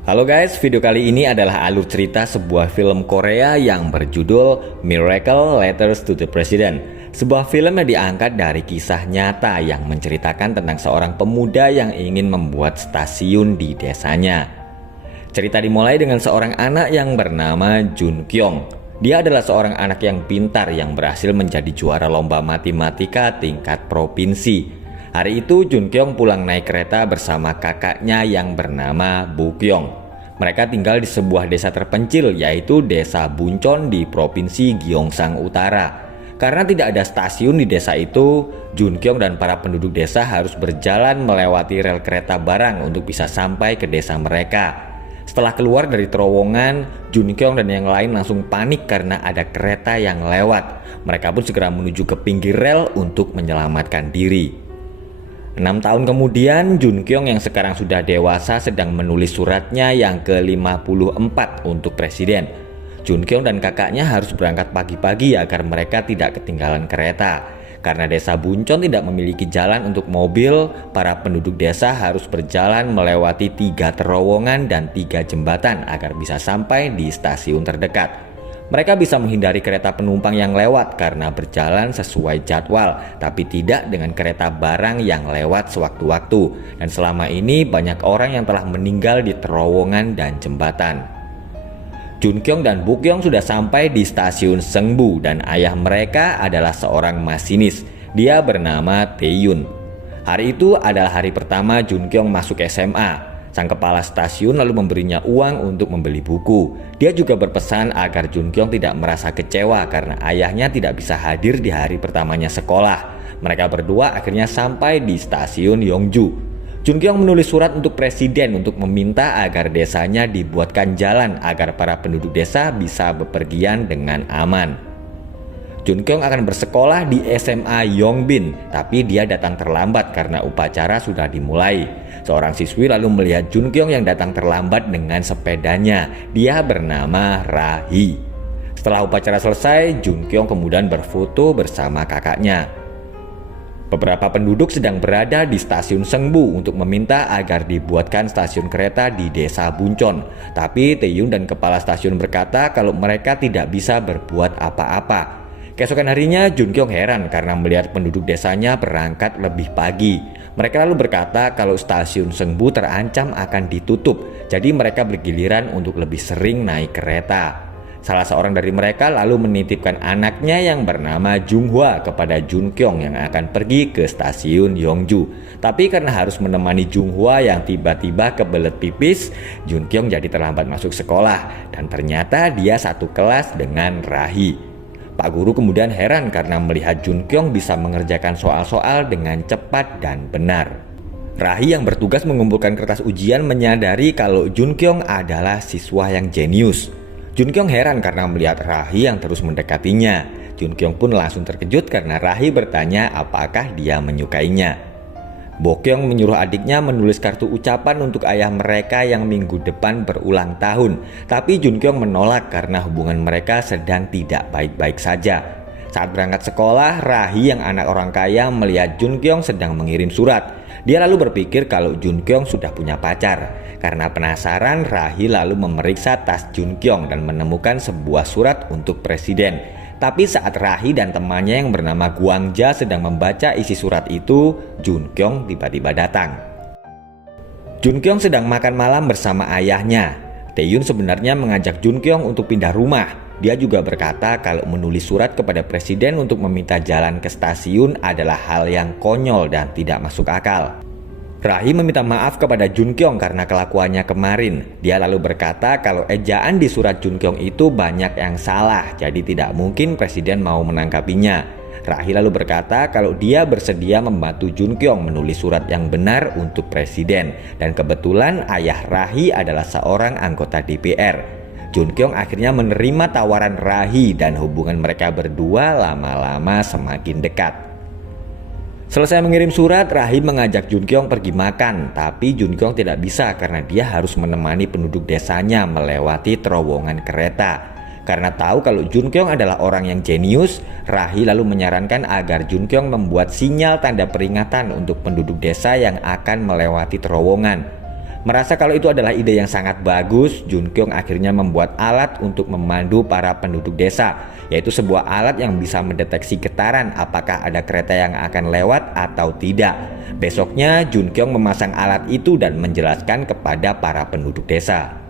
Halo guys, video kali ini adalah alur cerita sebuah film Korea yang berjudul Miracle Letters to the President. Sebuah film yang diangkat dari kisah nyata yang menceritakan tentang seorang pemuda yang ingin membuat stasiun di desanya. Cerita dimulai dengan seorang anak yang bernama Jun Kyung. Dia adalah seorang anak yang pintar yang berhasil menjadi juara lomba matematika tingkat provinsi. Hari itu Jun Kyung pulang naik kereta bersama kakaknya yang bernama Bu Kyung. Mereka tinggal di sebuah desa terpencil yaitu Desa Buncon di Provinsi Gyeongsang Utara. Karena tidak ada stasiun di desa itu, Jun Kyung dan para penduduk desa harus berjalan melewati rel kereta barang untuk bisa sampai ke desa mereka. Setelah keluar dari terowongan, Jun Kyung dan yang lain langsung panik karena ada kereta yang lewat. Mereka pun segera menuju ke pinggir rel untuk menyelamatkan diri. 6 tahun kemudian, Jun Kyung yang sekarang sudah dewasa sedang menulis suratnya yang ke-54 untuk presiden. Jun Kyung dan kakaknya harus berangkat pagi-pagi agar mereka tidak ketinggalan kereta. Karena desa Buncon tidak memiliki jalan untuk mobil, para penduduk desa harus berjalan melewati 3 terowongan dan 3 jembatan agar bisa sampai di stasiun terdekat. Mereka bisa menghindari kereta penumpang yang lewat karena berjalan sesuai jadwal, tapi tidak dengan kereta barang yang lewat sewaktu-waktu. Dan selama ini banyak orang yang telah meninggal di terowongan dan jembatan. Jun Kyung dan Bu Kyung sudah sampai di stasiun Seungbu dan ayah mereka adalah seorang masinis. Dia bernama Taeyun. Hari itu adalah hari pertama Jun Kyung masuk SMA. Sang kepala stasiun lalu memberinya uang untuk membeli buku. Dia juga berpesan agar Jun Kyung tidak merasa kecewa karena ayahnya tidak bisa hadir di hari pertamanya sekolah. Mereka berdua akhirnya sampai di stasiun Yongju. Jun Kyung menulis surat untuk presiden untuk meminta agar desanya dibuatkan jalan agar para penduduk desa bisa bepergian dengan aman. Jun Kyung akan bersekolah di SMA Yongbin, tapi dia datang terlambat karena upacara sudah dimulai. Seorang siswi lalu melihat Jun Kyung yang datang terlambat dengan sepedanya. Dia bernama Rahi. Setelah upacara selesai, Jun Kyung kemudian berfoto bersama kakaknya. Beberapa penduduk sedang berada di stasiun Seungbu untuk meminta agar dibuatkan stasiun kereta di desa Buncon. Tapi Taeyun dan kepala stasiun berkata kalau mereka tidak bisa berbuat apa-apa. Keesokan harinya Jun Kyung heran karena melihat penduduk desanya berangkat lebih pagi. Mereka lalu berkata kalau stasiun Seungbu terancam akan ditutup, jadi mereka bergiliran untuk lebih sering naik kereta. Salah seorang dari mereka lalu menitipkan anaknya yang bernama Junghwa kepada Jun Kyung yang akan pergi ke stasiun Yongju. Tapi karena harus menemani Junghwa yang tiba-tiba kebelet pipis, Jun Kyung jadi terlambat masuk sekolah dan ternyata dia satu kelas dengan Rahi. Pak guru kemudian heran karena melihat Jun Kyung bisa mengerjakan soal-soal dengan cepat dan benar. Rahi yang bertugas mengumpulkan kertas ujian menyadari kalau Jun Kyung adalah siswa yang jenius. Jun Kyung heran karena melihat Rahi yang terus mendekatinya. Jun Kyung pun langsung terkejut karena Rahi bertanya apakah dia menyukainya. Bo Kyung menyuruh adiknya menulis kartu ucapan untuk ayah mereka yang minggu depan berulang tahun. Tapi Jun Kyung menolak karena hubungan mereka sedang tidak baik-baik saja. Saat berangkat sekolah, Rahi yang anak orang kaya melihat Jun Kyung sedang mengirim surat. Dia lalu berpikir kalau Jun Kyung sudah punya pacar. Karena penasaran, Rahi lalu memeriksa tas Jun Kyung dan menemukan sebuah surat untuk presiden. Tapi saat Rahi dan temannya yang bernama Guangja sedang membaca isi surat itu, Jun Kyung tiba-tiba datang. Jun Kyung sedang makan malam bersama ayahnya. Taeyun sebenarnya mengajak Jun Kyung untuk pindah rumah. Dia juga berkata kalau menulis surat kepada presiden untuk meminta jalan ke stasiun adalah hal yang konyol dan tidak masuk akal. Rahi meminta maaf kepada Jun Kyung karena kelakuannya kemarin. Dia lalu berkata kalau ejaan di surat Jun Kyung itu banyak yang salah, jadi tidak mungkin presiden mau menangkapinya. Rahi lalu berkata kalau dia bersedia membantu Jun Kyung menulis surat yang benar untuk presiden. Dan kebetulan ayah Rahi adalah seorang anggota DPR. Jun Kyung akhirnya menerima tawaran Rahi dan hubungan mereka berdua lama-lama semakin dekat. Selesai mengirim surat, Rahi mengajak Jun Kyung pergi makan, tapi Jun Kyung tidak bisa karena dia harus menemani penduduk desanya melewati terowongan kereta. Karena tahu kalau Jun Kyung adalah orang yang jenius, Rahi lalu menyarankan agar Jun Kyung membuat sinyal tanda peringatan untuk penduduk desa yang akan melewati terowongan. Merasa kalau itu adalah ide yang sangat bagus, Jun Kyung akhirnya membuat alat untuk memandu para penduduk desa, yaitu sebuah alat yang bisa mendeteksi getaran apakah ada kereta yang akan lewat atau tidak. Besoknya Jun Kyung memasang alat itu dan menjelaskan kepada para penduduk desa.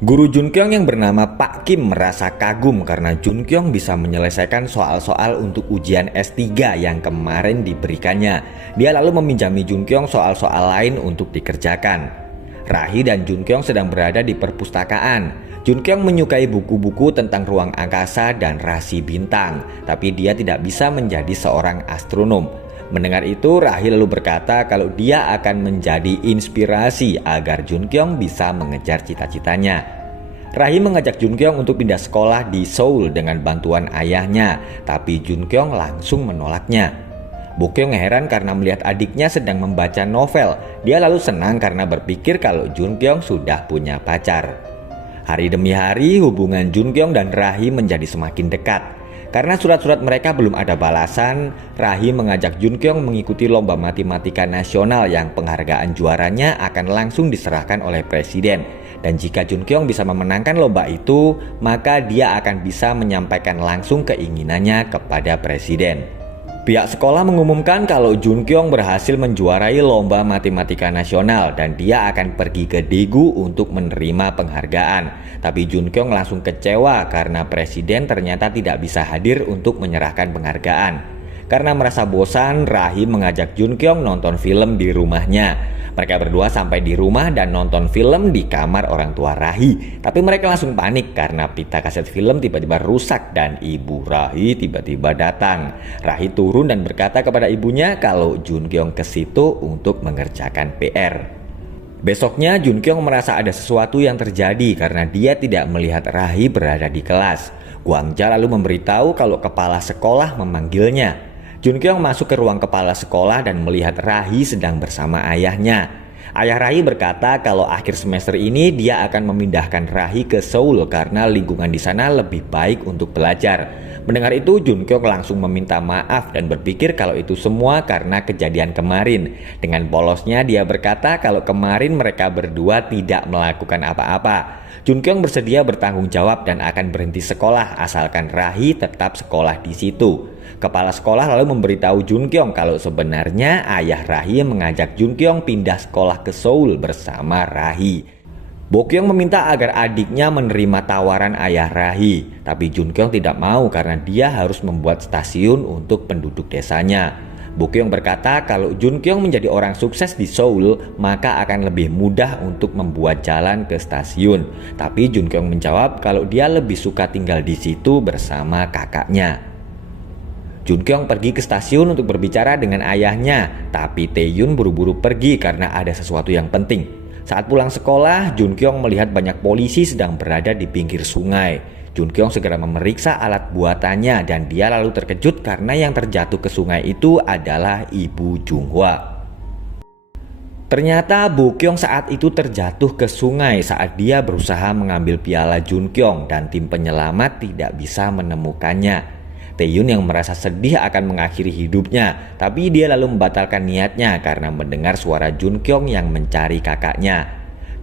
Guru Jun Kyung yang bernama Pak Kim merasa kagum karena Jun Kyung bisa menyelesaikan soal-soal untuk ujian S3 yang kemarin diberikannya. Dia lalu meminjami Jun Kyung soal-soal lain untuk dikerjakan. Rahi dan Jun Kyung sedang berada di perpustakaan. Jun Kyung menyukai buku-buku tentang ruang angkasa dan rasi bintang, tapi dia tidak bisa menjadi seorang astronom. Mendengar itu, Rahi lalu berkata kalau dia akan menjadi inspirasi agar Jun Kyung bisa mengejar cita-citanya. Rahi mengajak Jun Kyung untuk pindah sekolah di Seoul dengan bantuan ayahnya, tapi Jun Kyung langsung menolaknya. Bo Kyung heran karena melihat adiknya sedang membaca novel. Dia lalu senang karena berpikir kalau Jun Kyung sudah punya pacar. Hari demi hari, hubungan Jun Kyung dan Rahi menjadi semakin dekat. Karena surat-surat mereka belum ada balasan, Rahi mengajak Jun Kyung mengikuti lomba matematika nasional yang penghargaan juaranya akan langsung diserahkan oleh presiden. Dan jika Jun Kyung bisa memenangkan lomba itu, maka dia akan bisa menyampaikan langsung keinginannya kepada presiden. Pihak sekolah mengumumkan kalau Jun Kyung berhasil menjuarai lomba matematika nasional dan dia akan pergi ke Daegu untuk menerima penghargaan. Tapi Jun Kyung langsung kecewa karena presiden ternyata tidak bisa hadir untuk menyerahkan penghargaan. Karena merasa bosan, Rahi mengajak Jun Kyung nonton film di rumahnya. Mereka berdua sampai di rumah dan nonton film di kamar orang tua Rahi. Tapi mereka langsung panik karena pita kaset film tiba-tiba rusak dan ibu Rahi tiba-tiba datang. Rahi turun dan berkata kepada ibunya kalau Jun Kyung ke situ untuk mengerjakan PR. Besoknya Jun Kyung merasa ada sesuatu yang terjadi karena dia tidak melihat Rahi berada di kelas. Gwangja lalu memberitahu kalau kepala sekolah memanggilnya. Jun Kyung masuk ke ruang kepala sekolah dan melihat Rahi sedang bersama ayahnya. Ayah Rahi berkata kalau akhir semester ini dia akan memindahkan Rahi ke Seoul karena lingkungan di sana lebih baik untuk belajar. Mendengar itu, Jun Kyung langsung meminta maaf dan berpikir kalau itu semua karena kejadian kemarin. Dengan polosnya dia berkata kalau kemarin mereka berdua tidak melakukan apa-apa. Jun Kyung bersedia bertanggung jawab dan akan berhenti sekolah asalkan Rahi tetap sekolah di situ. Kepala sekolah lalu memberitahu Jun Kyung kalau sebenarnya ayah Rahi mengajak Jun Kyung pindah sekolah ke Seoul bersama Rahi. Bo Kyung meminta agar adiknya menerima tawaran ayah Rahi, tapi Jun Kyung tidak mau karena dia harus membuat stasiun untuk penduduk desanya. Bo Kyung berkata kalau Jun Kyung menjadi orang sukses di Seoul, maka akan lebih mudah untuk membuat jalan ke stasiun. Tapi Jun Kyung menjawab kalau dia lebih suka tinggal di situ bersama kakaknya. Jun Kyung pergi ke stasiun untuk berbicara dengan ayahnya, tapi Tae-yun buru-buru pergi karena ada sesuatu yang penting. Saat pulang sekolah, Jun Kyung melihat banyak polisi sedang berada di pinggir sungai. Jun Kyung segera memeriksa alat buatannya dan dia lalu terkejut karena yang terjatuh ke sungai itu adalah ibu Jung Hwa. Ternyata Bo Kyung saat itu terjatuh ke sungai saat dia berusaha mengambil piala Jun Kyung dan tim penyelamat tidak bisa menemukannya. Tae-yun yang merasa sedih akan mengakhiri hidupnya, tapi dia lalu membatalkan niatnya karena mendengar suara Jun Kyung yang mencari kakaknya.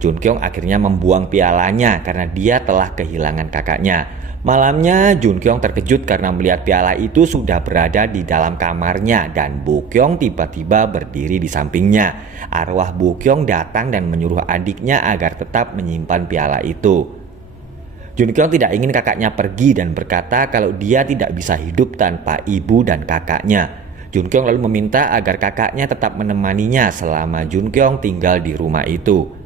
Jun Kyung akhirnya membuang pialanya karena dia telah kehilangan kakaknya. Malamnya Jun Kyung terkejut karena melihat piala itu sudah berada di dalam kamarnya dan Bo Kyung tiba-tiba berdiri di sampingnya. Arwah Bo Kyung datang dan menyuruh adiknya agar tetap menyimpan piala itu. Jun Kyung tidak ingin kakaknya pergi dan berkata kalau dia tidak bisa hidup tanpa ibu dan kakaknya. Jun Kyung lalu meminta agar kakaknya tetap menemaninya selama Jun Kyung tinggal di rumah itu.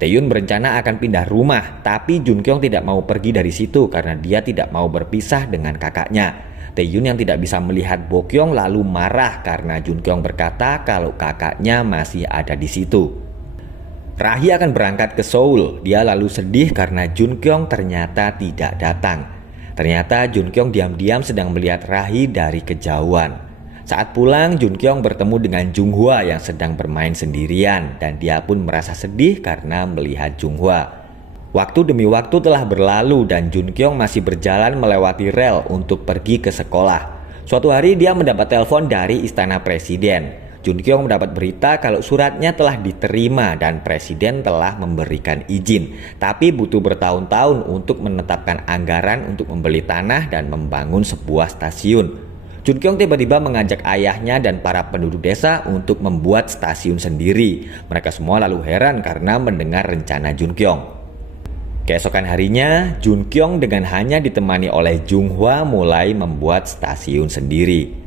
Tae-yun berencana akan pindah rumah, tapi Jun Kyung tidak mau pergi dari situ karena dia tidak mau berpisah dengan kakaknya. Tae-yun yang tidak bisa melihat Bo Kyung lalu marah karena Jun Kyung berkata kalau kakaknya masih ada di situ. Rahi akan berangkat ke Seoul. Dia lalu sedih karena Jun Kyung ternyata tidak datang. Ternyata Jun Kyung diam-diam sedang melihat Rahi dari kejauhan. Saat pulang, Jun Kyung bertemu dengan Jung Hwa yang sedang bermain sendirian dan dia pun merasa sedih karena melihat Jung Hwa. Waktu demi waktu telah berlalu dan Jun Kyung masih berjalan melewati rel untuk pergi ke sekolah. Suatu hari dia mendapat telepon dari istana presiden. Jun Kyung mendapat berita kalau suratnya telah diterima dan presiden telah memberikan izin, tapi butuh bertahun-tahun untuk menetapkan anggaran untuk membeli tanah dan membangun sebuah stasiun. Jun Kyung tiba-tiba mengajak ayahnya dan para penduduk desa untuk membuat stasiun sendiri. Mereka semua lalu heran karena mendengar rencana Jun Kyung. Keesokan harinya, Jun Kyung dengan hanya ditemani oleh Jung Hwa mulai membuat stasiun sendiri.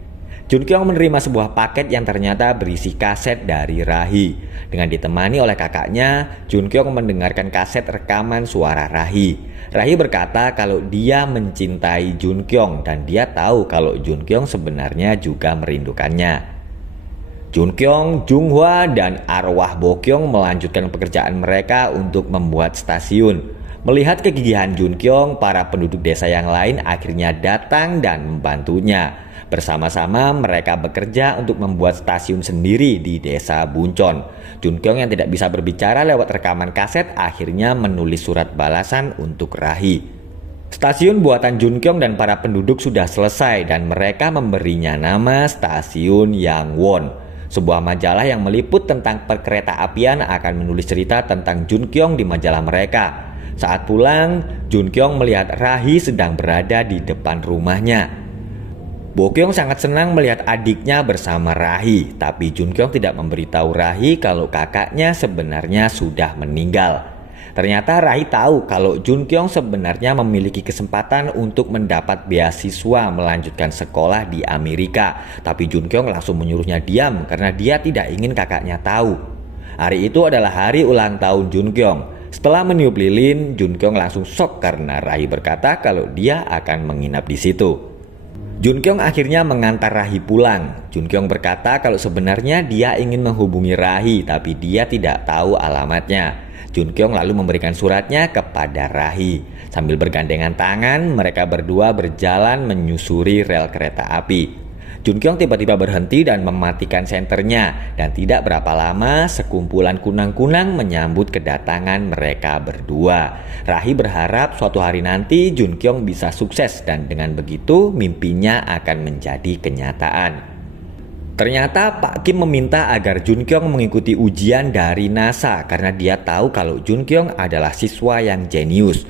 Jun Kyung menerima sebuah paket yang ternyata berisi kaset dari Rahi. Dengan ditemani oleh kakaknya, Jun Kyung mendengarkan kaset rekaman suara Rahi. Rahi berkata kalau dia mencintai Jun Kyung dan dia tahu kalau Jun Kyung sebenarnya juga merindukannya. Jun Kyung, Jung Hwa, dan arwah Bo Kyung melanjutkan pekerjaan mereka untuk membuat stasiun. Melihat kegigihan Jun Kyung, para penduduk desa yang lain akhirnya datang dan membantunya. Bersama-sama mereka bekerja untuk membuat stasiun sendiri di desa Buncon. Jun Kyung yang tidak bisa berbicara lewat rekaman kaset akhirnya menulis surat balasan untuk Rahi. Stasiun buatan Jun Kyung dan para penduduk sudah selesai dan mereka memberinya nama Stasiun Yangwon. Sebuah majalah yang meliput tentang perkereta-apian akan menulis cerita tentang Jun Kyung di majalah mereka. Saat pulang, Jun Kyung melihat Rahi sedang berada di depan rumahnya. Bo Kyung sangat senang melihat adiknya bersama Rahi, tapi Jun Kyung tidak memberitahu Rahi kalau kakaknya sebenarnya sudah meninggal. Ternyata Rahi tahu kalau Jun Kyung sebenarnya memiliki kesempatan untuk mendapat beasiswa melanjutkan sekolah di Amerika, tapi Jun Kyung langsung menyuruhnya diam karena dia tidak ingin kakaknya tahu. Hari itu adalah hari ulang tahun Jun Kyung. Setelah meniup lilin, Jun Kyung langsung shock karena Rahi berkata kalau dia akan menginap di situ. Jun Kyung akhirnya mengantar Rahi pulang. Jun Kyung berkata kalau sebenarnya dia ingin menghubungi Rahi tapi dia tidak tahu alamatnya. Jun Kyung lalu memberikan suratnya kepada Rahi. Sambil bergandengan tangan, mereka berdua berjalan menyusuri rel kereta api. Jun Kyung tiba-tiba berhenti dan mematikan senternya, dan tidak berapa lama sekumpulan kunang-kunang menyambut kedatangan mereka berdua. Rahi berharap suatu hari nanti Jun Kyung bisa sukses dan dengan begitu mimpinya akan menjadi kenyataan. Ternyata Pak Kim meminta agar Jun Kyung mengikuti ujian dari NASA karena dia tahu kalau Jun Kyung adalah siswa yang jenius.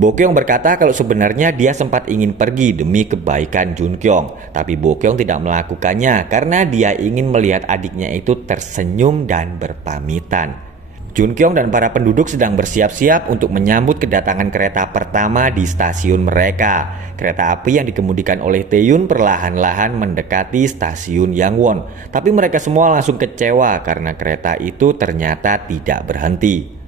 Bo Kyung berkata kalau sebenarnya dia sempat ingin pergi demi kebaikan Jun Kyung, tapi Bo Kyung tidak melakukannya karena dia ingin melihat adiknya itu tersenyum dan berpamitan. Jun Kyung dan para penduduk sedang bersiap-siap untuk menyambut kedatangan kereta pertama di stasiun mereka. Kereta api yang dikemudikan oleh Taeyun perlahan-lahan mendekati stasiun Yangwon, tapi mereka semua langsung kecewa karena kereta itu ternyata tidak berhenti.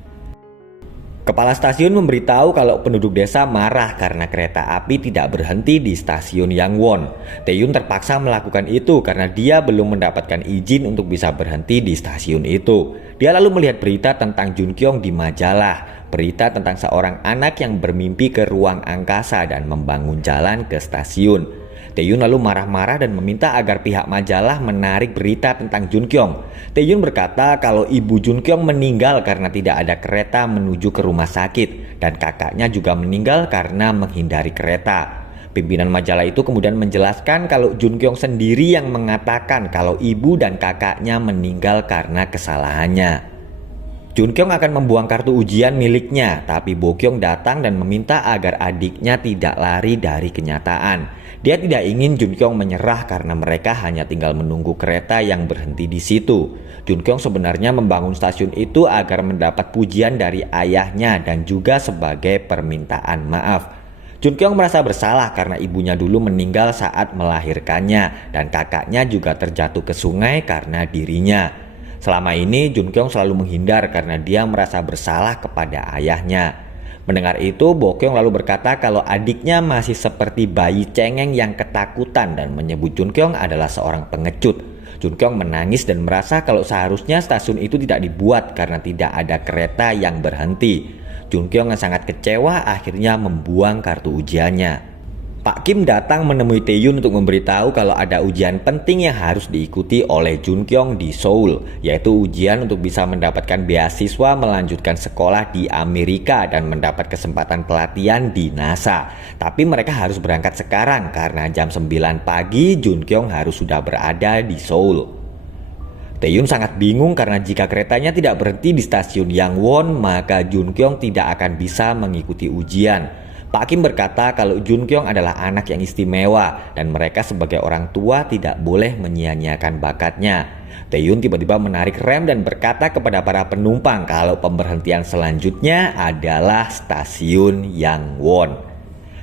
Kepala stasiun memberitahu kalau penduduk desa marah karena kereta api tidak berhenti di stasiun Yangwon. Taeyun terpaksa melakukan itu karena dia belum mendapatkan izin untuk bisa berhenti di stasiun itu. Dia lalu melihat berita tentang Jun Kyung di majalah. Berita tentang seorang anak yang bermimpi ke ruang angkasa dan membangun jalan ke stasiun. Taeyun lalu marah-marah dan meminta agar pihak majalah menarik berita tentang Jun Kyung. Taeyun berkata kalau ibu Jun Kyung meninggal karena tidak ada kereta menuju ke rumah sakit dan kakaknya juga meninggal karena menghindari kereta. Pimpinan majalah itu kemudian menjelaskan kalau Jun Kyung sendiri yang mengatakan kalau ibu dan kakaknya meninggal karena kesalahannya. Jun Kyung akan membuang kartu ujian miliknya, tapi Bo Kyung datang dan meminta agar adiknya tidak lari dari kenyataan. Dia tidak ingin Jun Kyung menyerah karena mereka hanya tinggal menunggu kereta yang berhenti di situ. Jun Kyung sebenarnya membangun stasiun itu agar mendapat pujian dari ayahnya dan juga sebagai permintaan maaf. Jun Kyung merasa bersalah karena ibunya dulu meninggal saat melahirkannya dan kakaknya juga terjatuh ke sungai karena dirinya. Selama ini Jun Kyung selalu menghindar karena dia merasa bersalah kepada ayahnya. Mendengar itu, Bo Kyung lalu berkata kalau adiknya masih seperti bayi cengeng yang ketakutan dan menyebut Jun Kyung adalah seorang pengecut. Jun Kyung menangis dan merasa kalau seharusnya stasiun itu tidak dibuat karena tidak ada kereta yang berhenti. Jun Kyung yang sangat kecewa akhirnya membuang kartu ujiannya. Pak Kim datang menemui Taeyun untuk memberitahu kalau ada ujian penting yang harus diikuti oleh Jun Kyung di Seoul, yaitu ujian untuk bisa mendapatkan beasiswa melanjutkan sekolah di Amerika dan mendapat kesempatan pelatihan di NASA. Tapi mereka harus berangkat sekarang karena jam 9 pagi Jun Kyung harus sudah berada di Seoul. Taehyun sangat bingung karena jika keretanya tidak berhenti di stasiun Yangwon, maka Junkyung tidak akan bisa mengikuti ujian. Pak Kim berkata kalau Junkyung adalah anak yang istimewa dan mereka sebagai orang tua tidak boleh menyia-nyiakan bakatnya. Taehyun tiba-tiba menarik rem dan berkata kepada para penumpang kalau pemberhentian selanjutnya adalah stasiun Yangwon.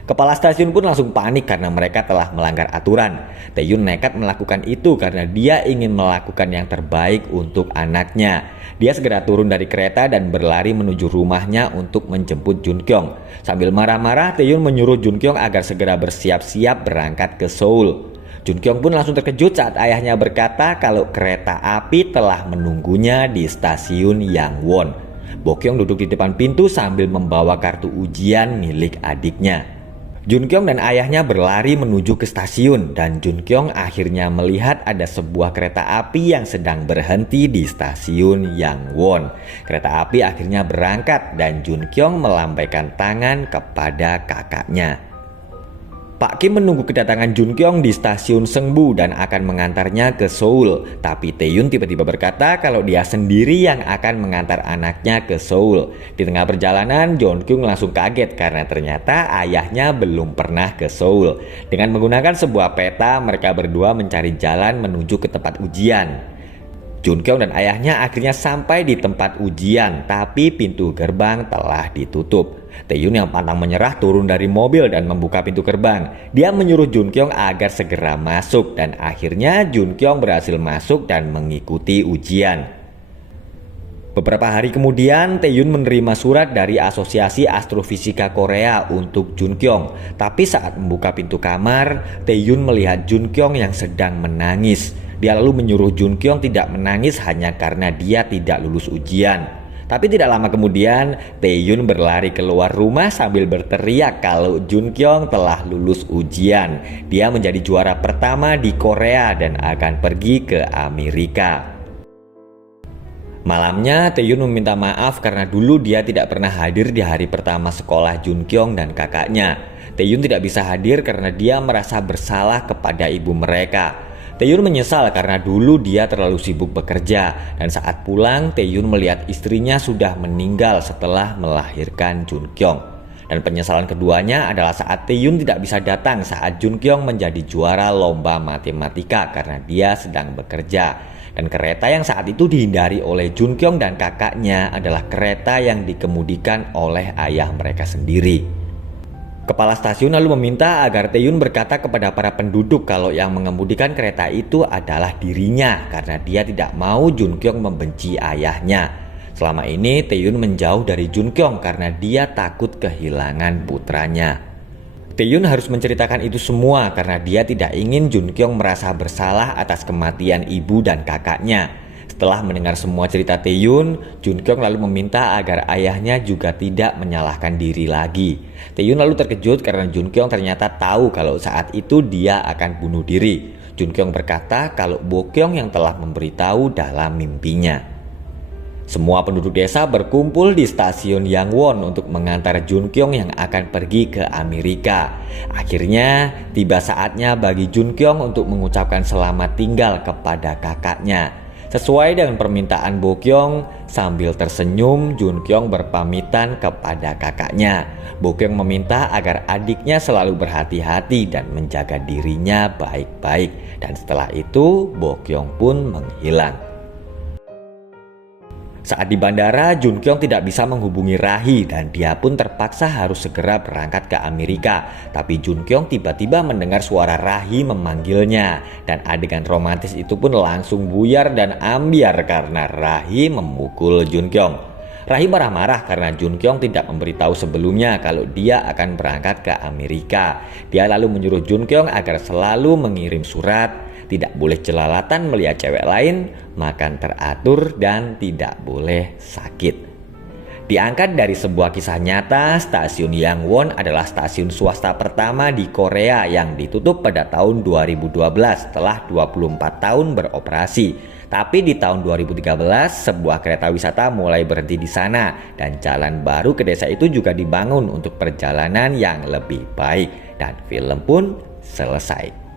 Kepala stasiun pun langsung panik karena mereka telah melanggar aturan. Taehyun nekat melakukan itu karena dia ingin melakukan yang terbaik untuk anaknya. Dia segera turun dari kereta dan berlari menuju rumahnya untuk menjemput Junkyung. Sambil marah-marah, Taehyun menyuruh Junkyung agar segera bersiap-siap berangkat ke Seoul. Junkyung pun langsung terkejut saat ayahnya berkata kalau kereta api telah menunggunya di stasiun Yangwon. Bokyung duduk di depan pintu sambil membawa kartu ujian milik adiknya. Junkyung dan ayahnya berlari menuju ke stasiun dan Junkyung akhirnya melihat ada sebuah kereta api yang sedang berhenti di stasiun Yangwon. Kereta api akhirnya berangkat dan Junkyung melambaikan tangan kepada kakaknya. Pak Kim menunggu kedatangan Junkyung di stasiun Seungbu dan akan mengantarnya ke Seoul. Tapi Taehyun tiba-tiba berkata kalau dia sendiri yang akan mengantar anaknya ke Seoul. Di tengah perjalanan, Junkyung langsung kaget karena ternyata ayahnya belum pernah ke Seoul. Dengan menggunakan sebuah peta, mereka berdua mencari jalan menuju ke tempat ujian. Junkyung dan ayahnya akhirnya sampai di tempat ujian, tapi pintu gerbang telah ditutup. Taehyun yang pantang menyerah turun dari mobil dan membuka pintu gerbang. Dia menyuruh Junkyung agar segera masuk dan akhirnya Junkyung berhasil masuk dan mengikuti ujian. Beberapa hari kemudian, Taehyun menerima surat dari Asosiasi Astrofisika Korea untuk Junkyung. Tapi saat membuka pintu kamar, Taehyun melihat Junkyung yang sedang menangis. Dia lalu menyuruh Junkyung tidak menangis hanya karena dia tidak lulus ujian. Tapi tidak lama kemudian, Taehyun berlari keluar rumah sambil berteriak kalau Junkyung telah lulus ujian. Dia menjadi juara pertama di Korea dan akan pergi ke Amerika. Malamnya, Taehyun meminta maaf karena dulu dia tidak pernah hadir di hari pertama sekolah Junkyung dan kakaknya. Taehyun tidak bisa hadir karena dia merasa bersalah kepada ibu mereka. Taehyun menyesal karena dulu dia terlalu sibuk bekerja dan saat pulang Taehyun melihat istrinya sudah meninggal setelah melahirkan Junkyung. Dan penyesalan keduanya adalah saat Taehyun tidak bisa datang saat Junkyung menjadi juara lomba matematika karena dia sedang bekerja. Dan kereta yang saat itu dihindari oleh Junkyung dan kakaknya adalah kereta yang dikemudikan oleh ayah mereka sendiri. Kepala stasiun lalu meminta agar Taehyun berkata kepada para penduduk kalau yang mengemudikan kereta itu adalah dirinya karena dia tidak mau Junkyung membenci ayahnya. Selama ini Taehyun menjauh dari Junkyung karena dia takut kehilangan putranya. Taehyun harus menceritakan itu semua karena dia tidak ingin Junkyung merasa bersalah atas kematian ibu dan kakaknya. Setelah mendengar semua cerita Taehyun, Junkyung lalu meminta agar ayahnya juga tidak menyalahkan diri lagi. Taehyun lalu terkejut karena Junkyung ternyata tahu kalau saat itu dia akan bunuh diri. Junkyung berkata kalau Bokyung yang telah memberitahu dalam mimpinya. Semua penduduk desa berkumpul di stasiun Yangwon untuk mengantar Junkyung yang akan pergi ke Amerika. Akhirnya tiba saatnya bagi Junkyung untuk mengucapkan selamat tinggal kepada kakaknya. Sesuai dengan permintaan Bokyung, sambil tersenyum Junkyung berpamitan kepada kakaknya. Bokyung meminta agar adiknya selalu berhati-hati dan menjaga dirinya baik-baik. Dan setelah itu Bokyung pun menghilang. Saat di bandara, Junkyung tidak bisa menghubungi Rahi dan dia pun terpaksa harus segera berangkat ke Amerika. Tapi Junkyung tiba-tiba mendengar suara Rahi memanggilnya dan adegan romantis itu pun langsung buyar dan ambyar karena Rahi memukul Junkyung. Rahi marah-marah karena Junkyung tidak memberitahu sebelumnya kalau dia akan berangkat ke Amerika. Dia lalu menyuruh Junkyung agar selalu mengirim surat, tidak boleh jelalatan melihat cewek lain, makan teratur, dan tidak boleh sakit. Diangkat dari sebuah kisah nyata, stasiun Yangwon adalah stasiun swasta pertama di Korea yang ditutup pada tahun 2012 setelah 24 tahun beroperasi. Tapi di tahun 2013, sebuah kereta wisata mulai berhenti di sana dan jalan baru ke desa itu juga dibangun untuk perjalanan yang lebih baik dan film pun selesai.